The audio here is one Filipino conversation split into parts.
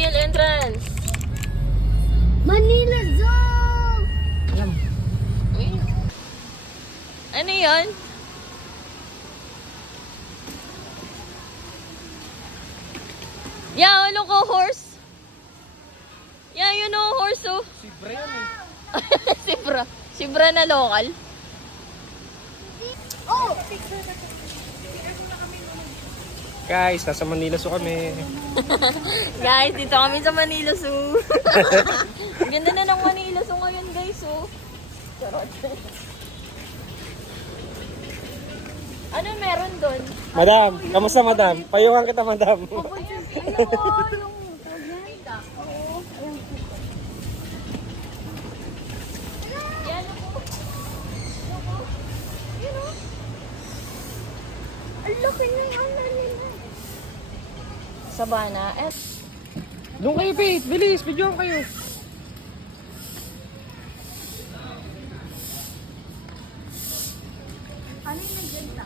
Kill entrance. Manila Zoo! Alam. Ano yun? Yeah, ano ko, horse? Yeah, you know, horse, oh. Sibra yan eh. Sibra. Sibra na local. Oh! Guys, nasa Manila Zoo kami. Guys, dito kami sa Manila Zoo. Ang ganda na ng Manila Zoo ngayon, guys, oh. Charot. Ano meron doon? Madam, kamusta madam? Payungan kita madam. Yan ako. Ang laki na yung nila. Sabana. Doon kayo, Faith. Bilis, videoan kayo. Ano yung naganda?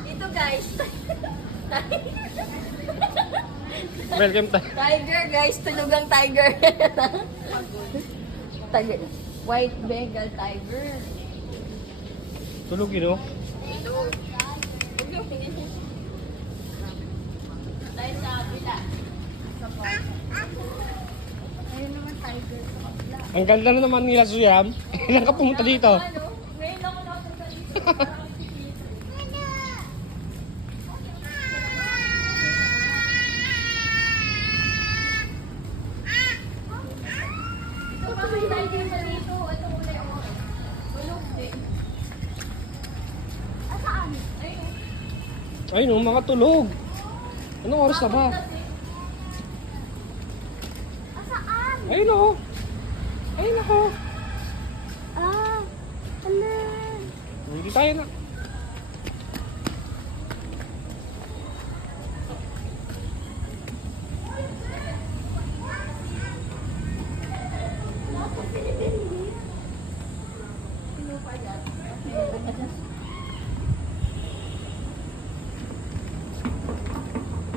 Dito, guys. Welcome tayo. Tiger, guys. Tulog ang tiger. Tiger. White Bengal tiger. Tulog yun, oh. Dahil sa kabila. Ayun naman tiger sa kabila. Ang ganda na naman nila Suyam. Ilan ka pumunta dito? Ano? Ngayon ako nakapunta dito. Ito pa may tiger pa dito. Ito kulay ako. Tulog din. Asaan? Ayun. Ayun, oh, mga tulog. Anong oras na ba? Asaan? Ayun, oh. Ayun ako. Ah! Ala! Hindi tayo na.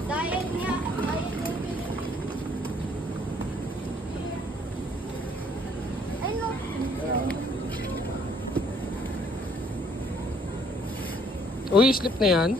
Diet niya. Diet niya. Ay, no. Uy, sleep na yan.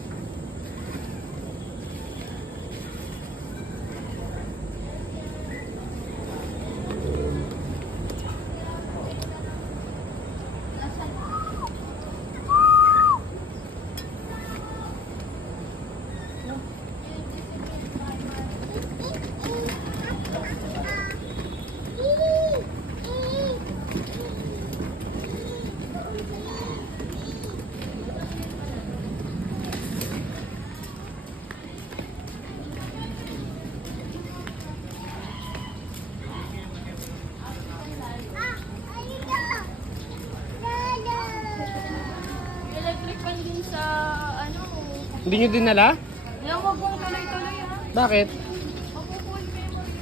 Electric fan din sa ano. Hindi nyo dinala? Yung wag mong tuloy-tuloy ha. Bakit? Makukuha memory.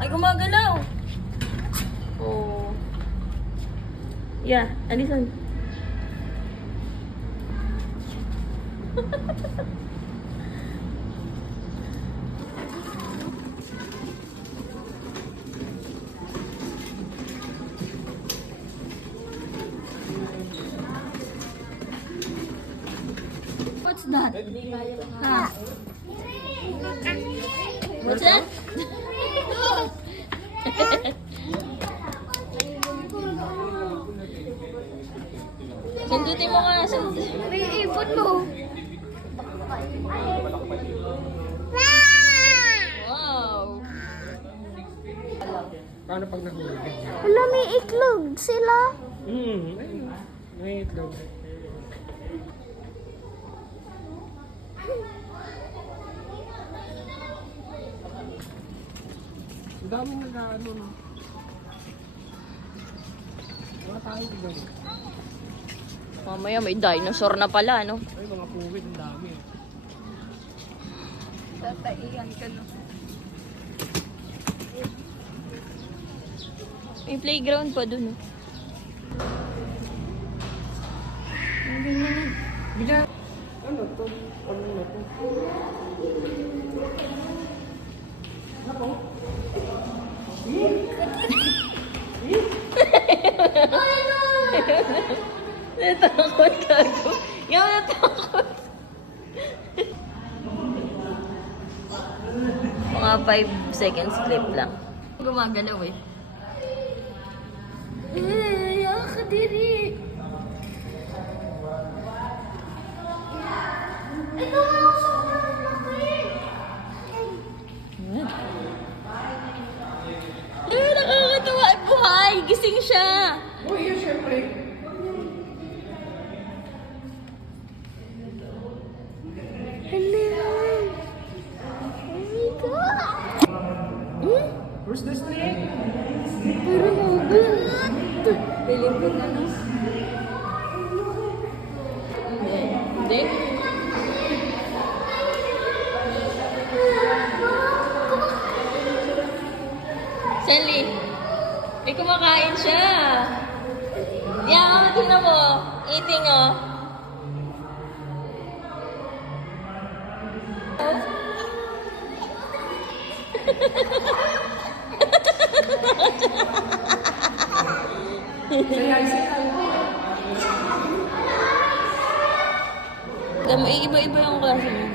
Ay, gumagalaw. Oh. Yeah, alisan. What's that? Ha? What's that? Sundutin mo nga. May ibon mo. Wow. Paano pag nahulog? Wala, may iklog sila. Ayun. May itlog. Ang dami nag-ano, no? Wala tayo dito. Mamaya may dinosaur na pala, no? Ay, mga puwid, ang dami. Tataiyan ka na. May playground pa dun. Bila. Ano to? Ano na to? Ako? Natakot gago. Yung natakot. Mga 5 seconds clip lang. Gumagalaw eh. Yak diri. Ito ang sobrang laki. Nakakatawa at buhay. Gising siya. Oh, yeah, syempre. Hello. Oh my God. Where's the snake? Parang magat. Piling ko na no? Hindi. Sally, may kumakain siya. Yeah, tingnan mo. Eating, oh. Dami, iba-iba yung klase mo.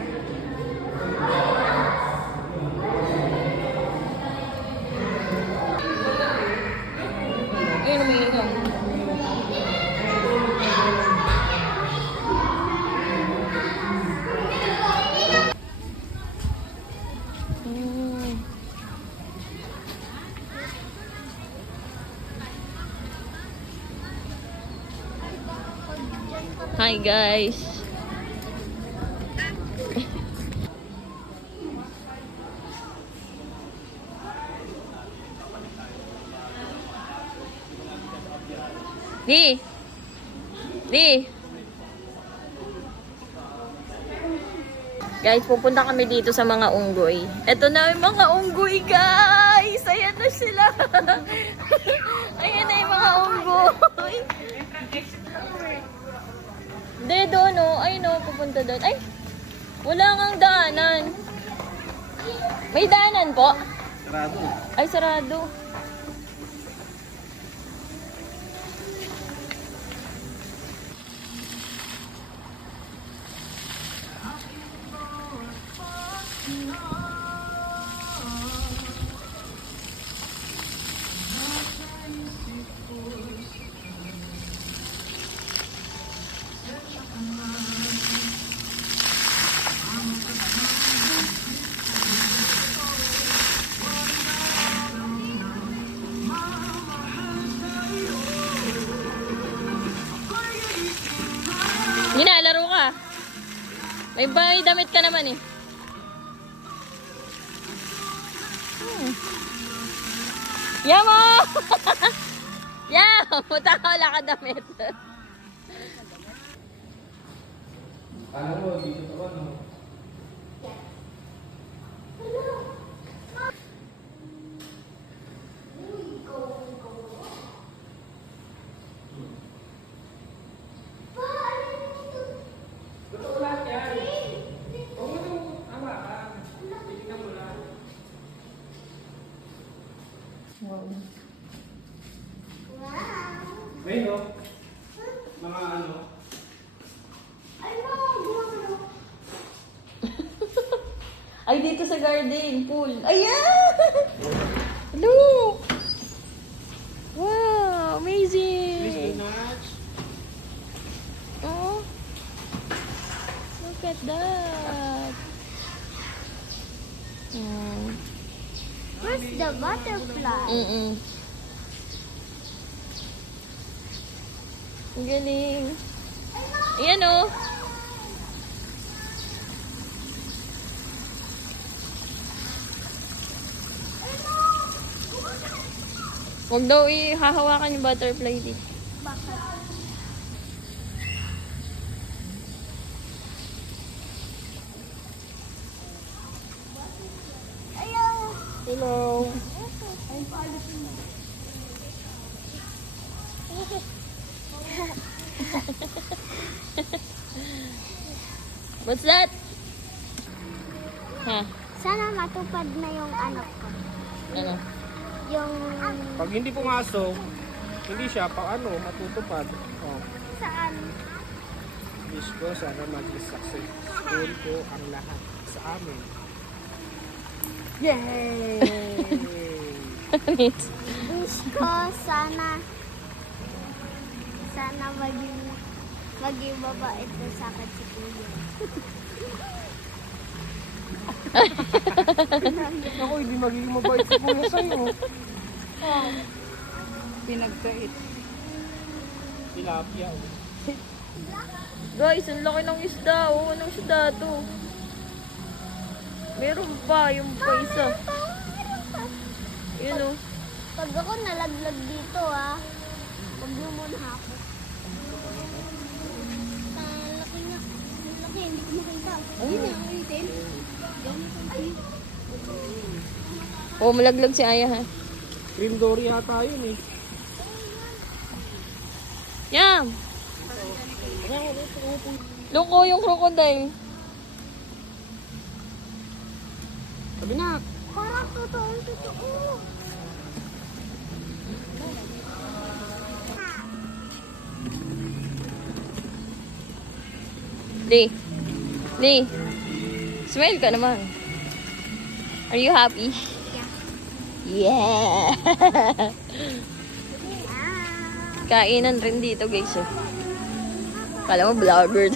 Ayun, umiinom. Hi guys. Di. Guys, pupunta kami dito sa mga unggoy. Ito na yung mga unggoy, guys! Ayan na sila! Ayan na yung mga unggoy! Hindi, doon, oh. Ay, no, pupunta doon. Ay! Wala ngang daanan. May daanan po? Sarado. Ay, sarado. Hindi na, laro ka. May damit ka naman eh. Yamo! Yamo! Puta ka, wala ka damit. Ano mo, dito to ano? Totoo lahat yan. Huwag mo itong hawakan. Titignan mo lang. May no? Mga ano? Ay, dito sa garden, pool. Ayan! Look! Wow, amazing! Oh, look at that. Where's the butterfly? Ang galing. Ayan oh. Huwag daw ihahawakan yung butterfly dito. Bakit? Ayaw. Hello. Ay, paalit mo. What's that? Ha? Sana matupad na yung anak ko. Ano? Yung Pag hindi pumasok, hindi siya matutupad. Oh, saan? wish ko sana maging successful po ang lahat sa amin. Yay! Wish ko sana maging mabait na sa akin si Kuya. Ako, hindi magiging mabait si Kuya sa'yo. Pinagkait. Tilapia. Oh. Guys, ang laki ng isda. Oh, anong isda to? Meron pa, yung pa isa. Yun oh. Pag ako nalaglag dito huwag mo muna ako. Laki na. Laki, hindi ko makita. Ayun na, ang itin. Oh, malaglag si Aya ha. Cream dory yata yun eh. Yam! Loko yung crocodile. Sabi na, Parang totoo. Lee, smile ka naman. Are you happy? Yeah! Kainan rin dito guys. Kala mo vlogger.